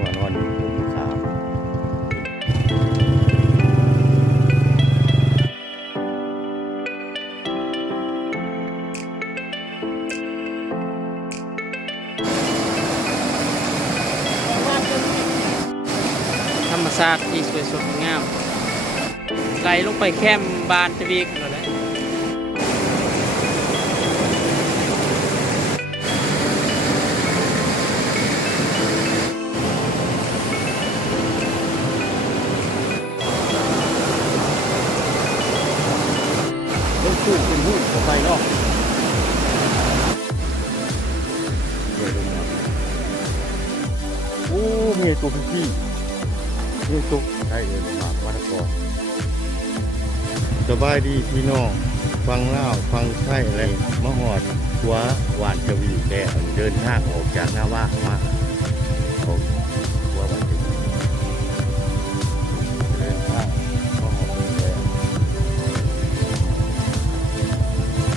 หัวนอนอยู่ผมขามธรรมชาติที่สวยสดงามไหลลงไปแคมบานตะวีกเลย ต้องพูดเป็นพูดออกไปเนาะเดี๋ยวดูนะโอ้เมียตัวพี่เมียตัวใช่เลยหมากวัดกอสบายดีพี่น้องฟังเล่าฟังไส้อะไรมะฮอดหัวหวานกระวีแกเดินทางออกจากหน้าว่ามาของหัวหวานกระวีเดินทางมะฮอดแก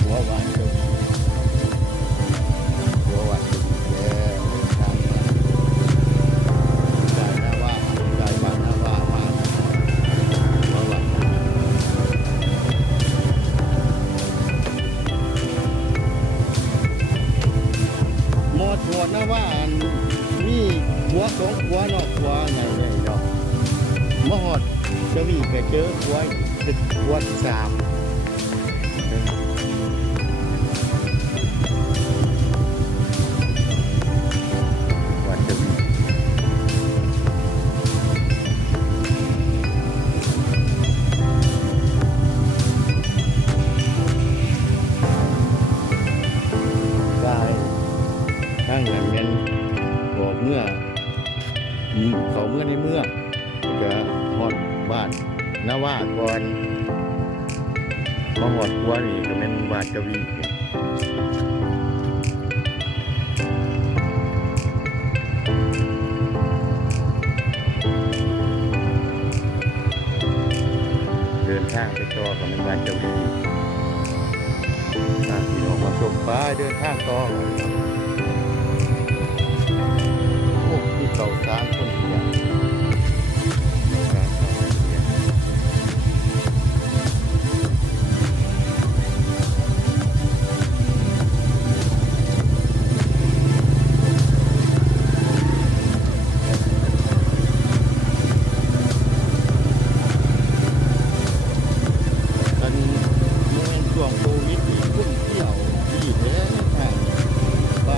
หัวหวานกระวีหัวหวานกระวีแกเดินทางมาจากหน้าว่าจากบ้านหน้าว่ามาหัวหวานกระวีหมดหัวนะว่ามีหัวสองหัวนอกหัวใหญ่ๆเนาะมาหอดจะมีไปเจอหัวตึกหัวที่สามวัดจะมีได้ตั้งเงินบอกเมื่อเขาเมื่อในเมื่อจะหอดบ้านนาว่าก่อนมาหอดหัวนี่ก็เป็นบาดกวีเดินทางไปต่อกับเป็นบาดกวีพี่น้องมาชมป้าเดินทางต่อโอ้ที่เก่าสามคนเดียวตอนนี้เมื่อช่วงโควิดนี่ขึ้นเที่ยวที่แท้ทางไป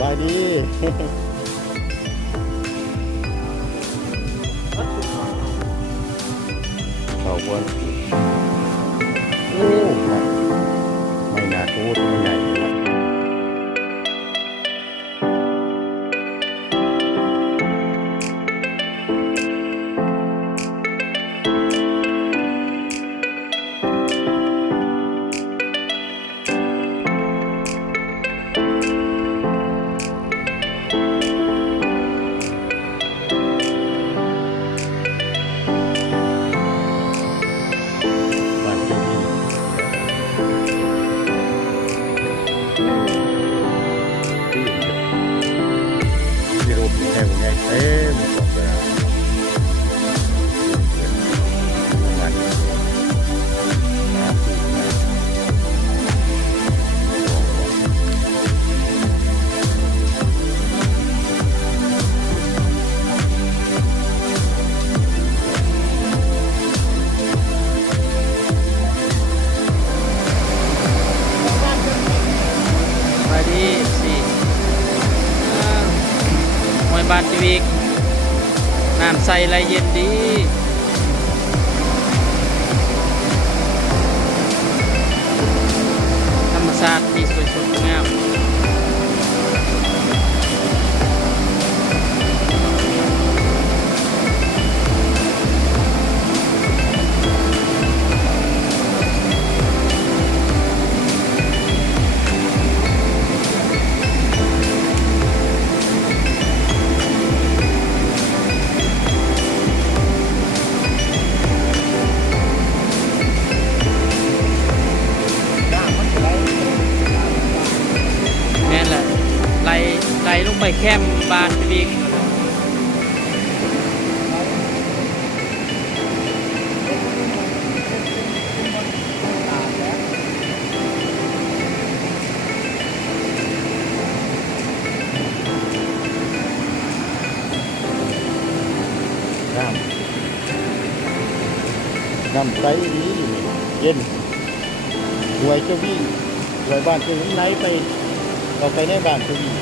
บายดีเขาว่าโอ้ครับไม่น่าโทษไม่ใหญ่เลยบ้านที่นี่ที่รูปแค่ใหญ่เต็มหมดเลยมันน้ำตีนะไปดีสิมวยบานทีวีน้ำใสไหลเย็นดีธรรมชาติที่สวยสดงามแม่นแหละไหลลงไปแคมบานทีวีน้ำใสดีเย็นหวยเจ้าวี่หวยบ้านเจ้าวี่ไหนไปเราไปในบ้านเจ้าวี่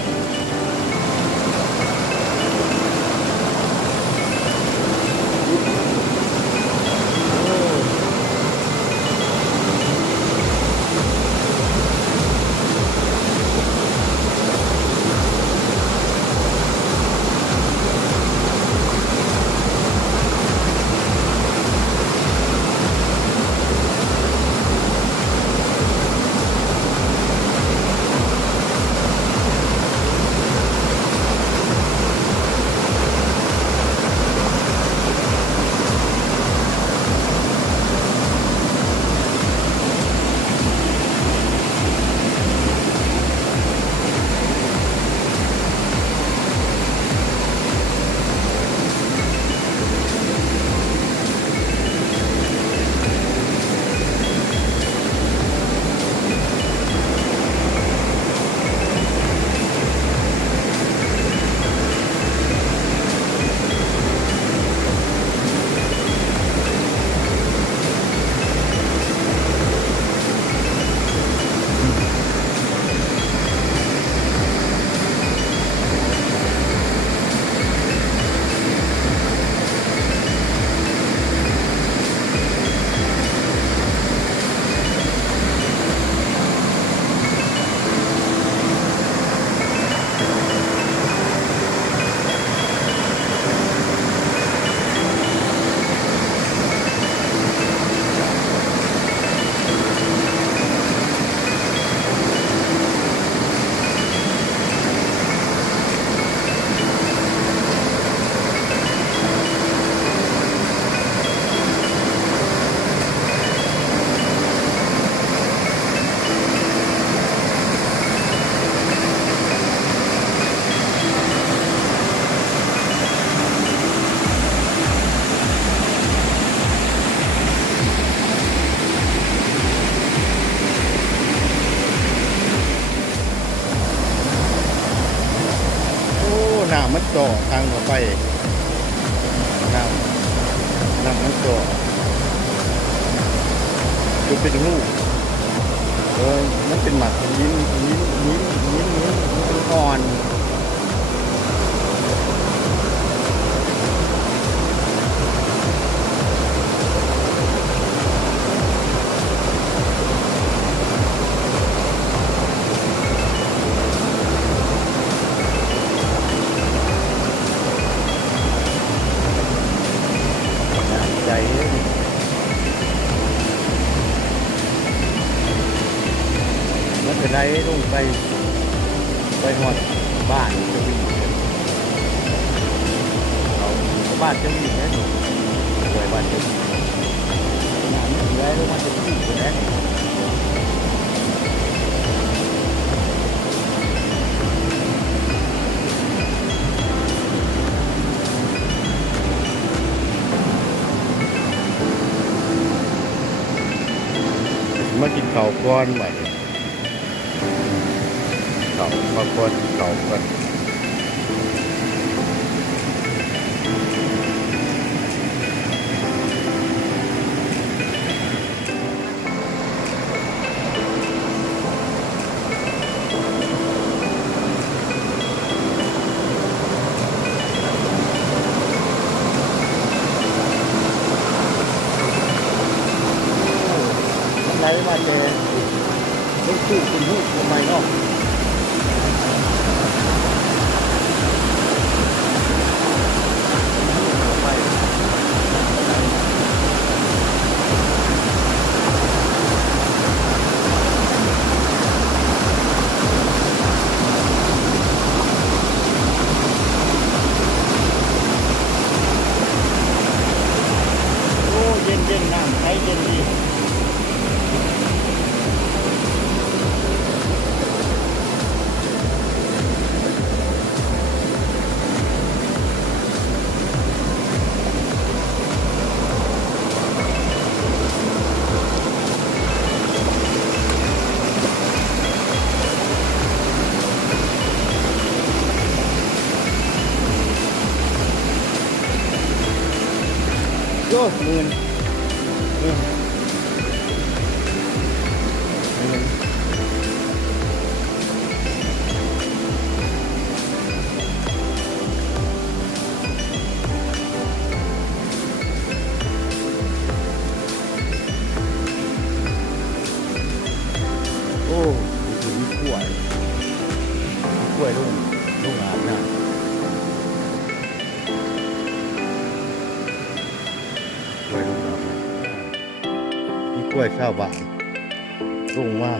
โอ้น้ำมันจ่อทางออกไปน้ำมันจ่อจนเป็นลูกมันเป็นหมักยิ้ม อ่อนใจมันจะได้ลงไปหอดบ้านจะวิ่งเราบ้านจะวิ่งแค่นี้ป่วยบ้านจะวิ่งน้ำมันได้ลงมาจะวิ่งไปแล้วมากินข้าวก้อนใหม่ข้าวมาก้อนข้าวก้อนไหนมาเจอลูกคู่คุณลูกทำไมเนาะโอ้เย็นน้ำใช้เย็นดีโย่หมื่นโอ้มีกล้วยลุงอาบน้ำกล้วยลุงอาบน้ำมีกล้วยชาวบ้านลุงว่า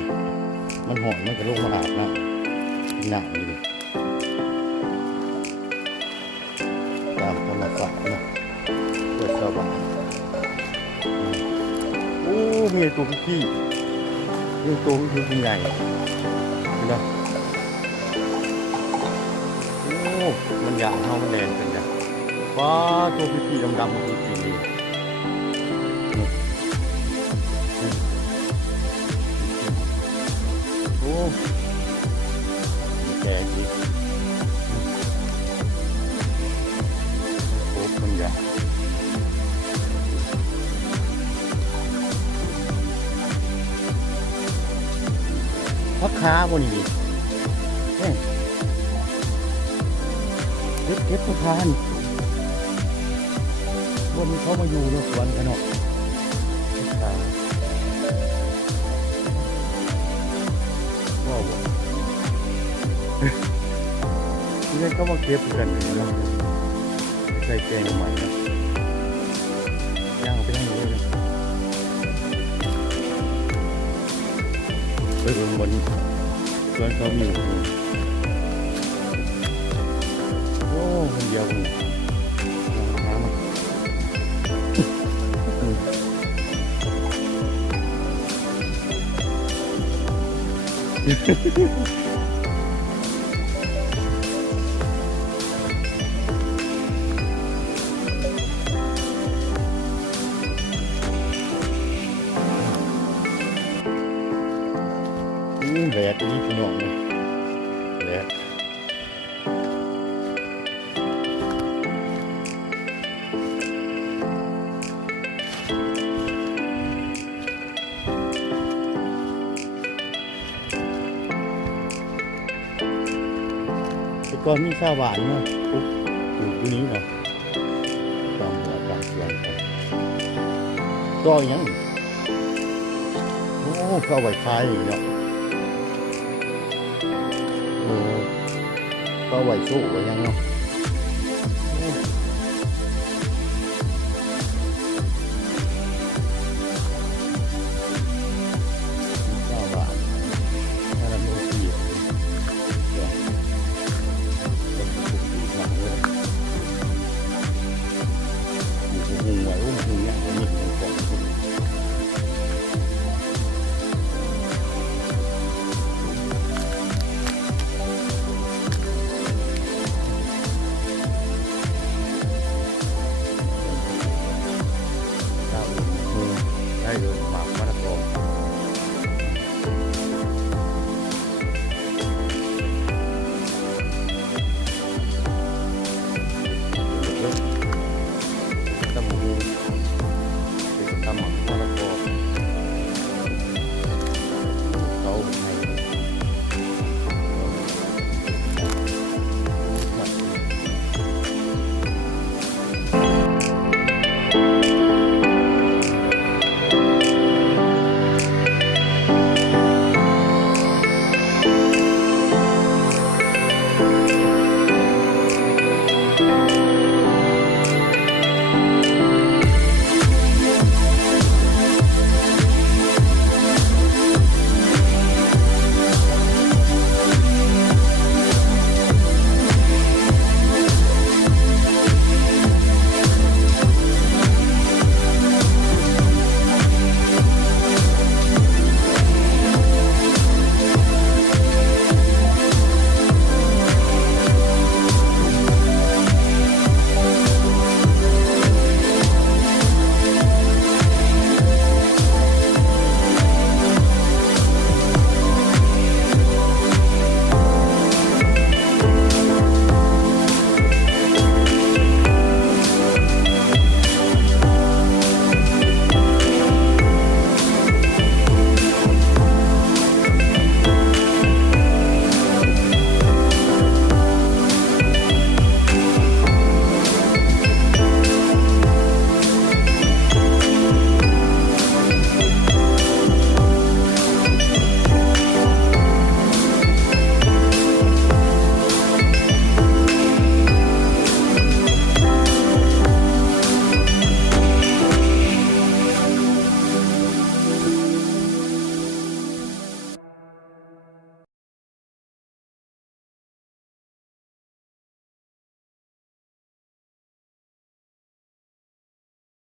มันหอนมันก็ลุงมาอาบน้ำหนาวอยู่ดิตามธรรมชาตินะกล้วยชาวบ้านโอ้มีตัวพี่มีตัวพี่ใหญ่นะโอ้มันอยากเข้ามันแดงกันจ้ะว้าตัวพี่ดำๆตัวพี่นี่โอ้แก่ดีโอ้มันอยากพักขาบนนี้เก็บพักขานี่วันนี้เขามาอยู่ในสวนกันเนาะพักขาว้าวนี่เขามาเก็บกันเนาะใส่แกงใหม่นะย่างไปให้เลยไปบนสวนเขาอยู่โอ้คนเดียวน้ำแหลกนี่พี่น้องเลยแหลก ก็มีชาวบ้านเนาะปุ๊บอยู่ที่นี้เนาะตามหัวตามสวนกันก็ยังโอ้เข้าไปคายเนาะเข้าไปสู้ไว้ยังเนาะ